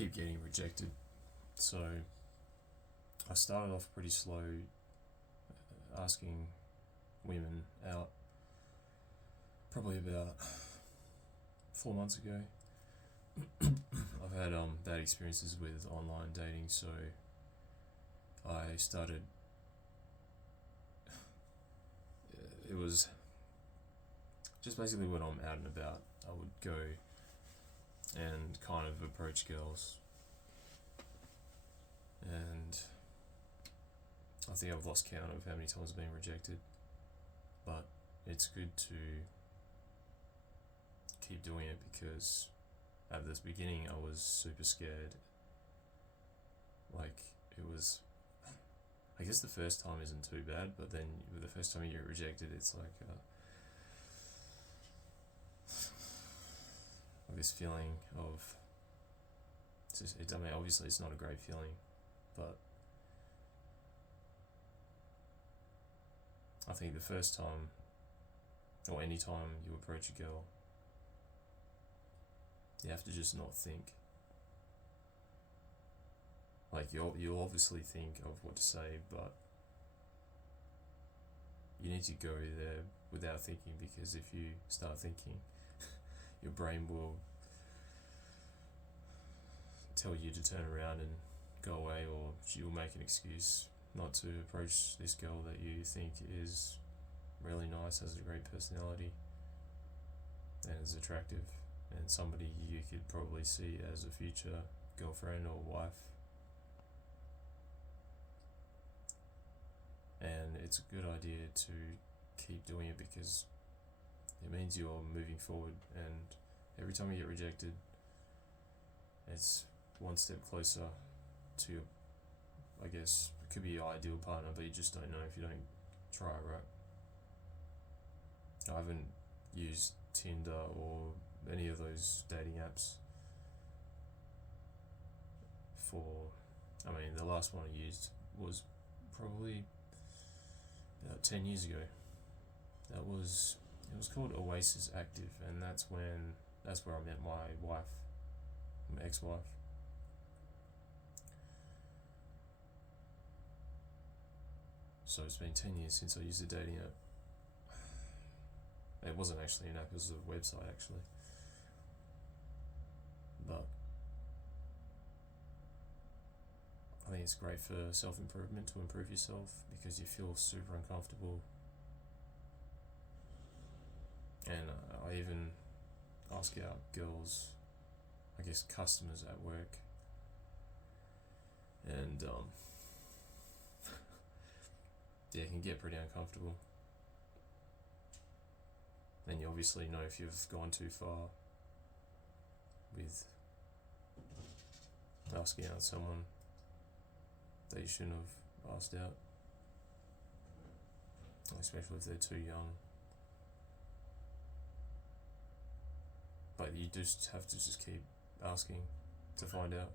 keep getting rejected. So I started off pretty slow, asking women out probably about 4 months ago. I've had bad experiences with online dating, so I started. It was just basically when I'm out and about, I would go and kind of approach girls, and I think I've lost count of how many times I've been rejected, but it's good to keep doing it because at this beginning I was super scared. Like, it was, I guess the first time isn't too bad, but then the first time you get rejected, it's like this feeling of, I mean, obviously it's not a great feeling, but I think the first time, or any time you approach a girl, you have to just not think. Like, you'll obviously think of what to say, but you need to go there without thinking, because if you start thinking, your brain will tell you to turn around and go away, or you'll make an excuse not to approach this girl that you think is really nice, has a great personality, and is attractive, and somebody you could probably see as a future girlfriend or wife. And it's a good idea to keep doing it because it means you're moving forward, and every time you get rejected, it's one step closer to your, I guess, it could be your ideal partner, but you just don't know if you don't try, right? I haven't used Tinder or any of those dating apps for, I mean, the last one I used was probably about 10 years ago. It was called Oasis Active, and that's where I met my wife, my ex-wife. So it's been 10 years since I used a dating app. It wasn't actually an app, it was a website actually. But I think it's great for self-improvement, to improve yourself, because you feel super uncomfortable. And I even ask out girls, I guess customers at work, and yeah, it can get pretty uncomfortable. And you obviously know if you've gone too far with asking out someone that you shouldn't have asked out, especially if they're too young. But you just have to just keep asking to find out.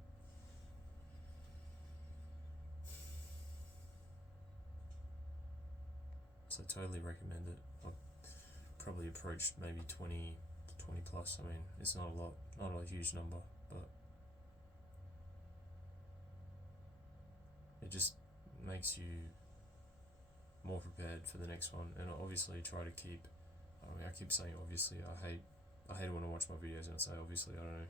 So I totally recommend it. I've probably approached maybe 20 plus. I mean, it's not a lot, not a huge number, but it just makes you more prepared for the next one. And obviously try to keep, I keep saying obviously, I hate it when I watch my videos and I say obviously. I don't know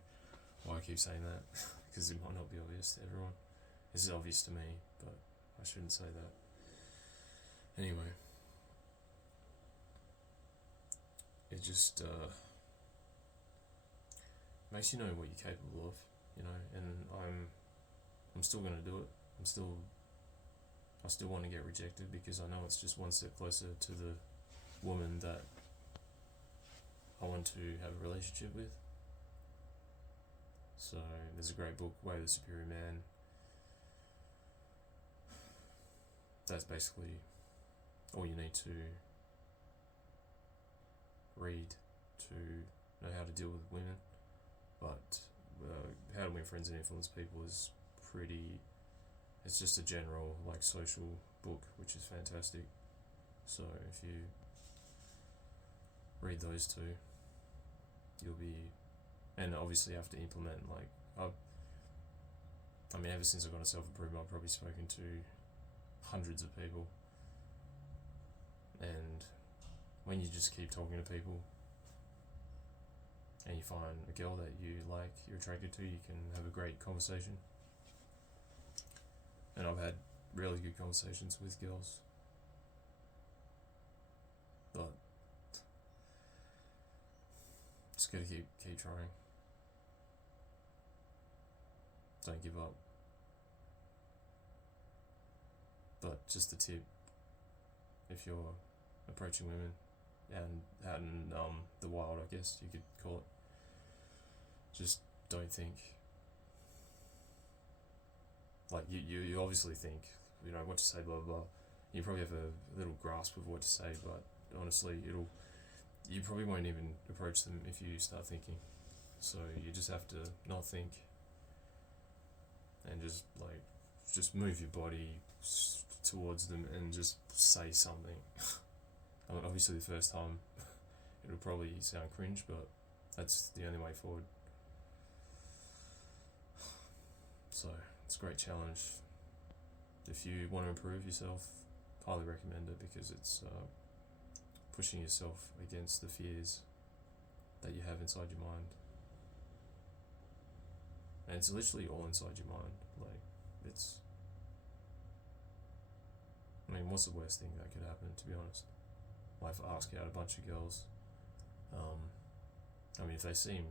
why I keep saying that, because it might not be obvious to everyone. This is obvious to me, but I shouldn't say that. Anyway, it just makes you know what you're capable of, and I'm still gonna do it. I still want to get rejected, because I know it's just one step closer to the woman that I want to have a relationship with. So there's a great book, Way of the Superior Man. That's basically all you need to read to know how to deal with women. But How to Win Friends and Influence People is it's just a general, like, social book, which is fantastic. So if you read those two, you'll be, and obviously you have to implement, like, I mean, ever since I got a self-improvement, I've probably spoken to hundreds of people, and when you just keep talking to people and you find a girl that you like, you're attracted to, you can have a great conversation. And I've had really good conversations with girls, but just gotta keep trying. Don't give up. But just a tip, if you're approaching women and out in the wild, I guess you could call it, just don't think. Like you obviously think, what to say, blah blah blah. You probably have a little grasp of what to say, but honestly, you probably won't even approach them if you start thinking. So you just have to not think, and just move your body towards them and just say something. I mean, obviously the first time it'll probably sound cringe, but that's the only way forward. So it's a great challenge. If you want to improve yourself, highly recommend it, because it's pushing yourself against the fears that you have inside your mind. And it's literally all inside your mind. What's the worst thing that could happen, to be honest? If I ask out a bunch of girls, if they seem,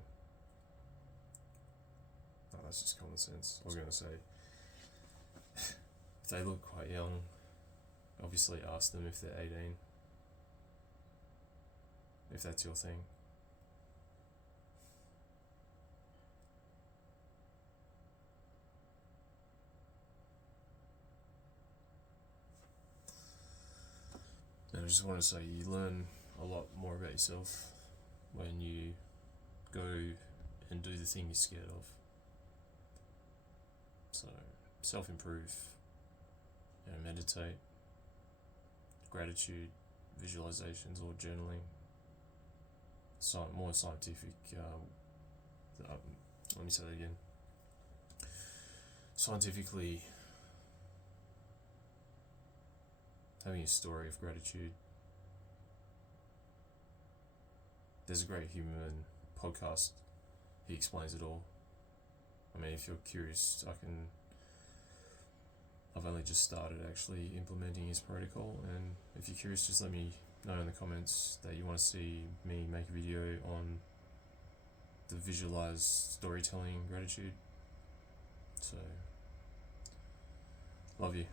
that's just common sense. I was going to say, if they look quite young, obviously ask them if they're 18, if that's your thing. And I just want to say, you learn a lot more about yourself when you go and do the thing you're scared of. So, self-improve, meditate, gratitude, visualizations, or journaling. More scientific, let me say that again. Scientifically, having a story of gratitude. There's a great human podcast. He explains it all. If you're curious, I've only just started actually implementing his protocol, and if you're curious, just let me know in the comments that you want to see me make a video on the visualized storytelling gratitude. So, love you.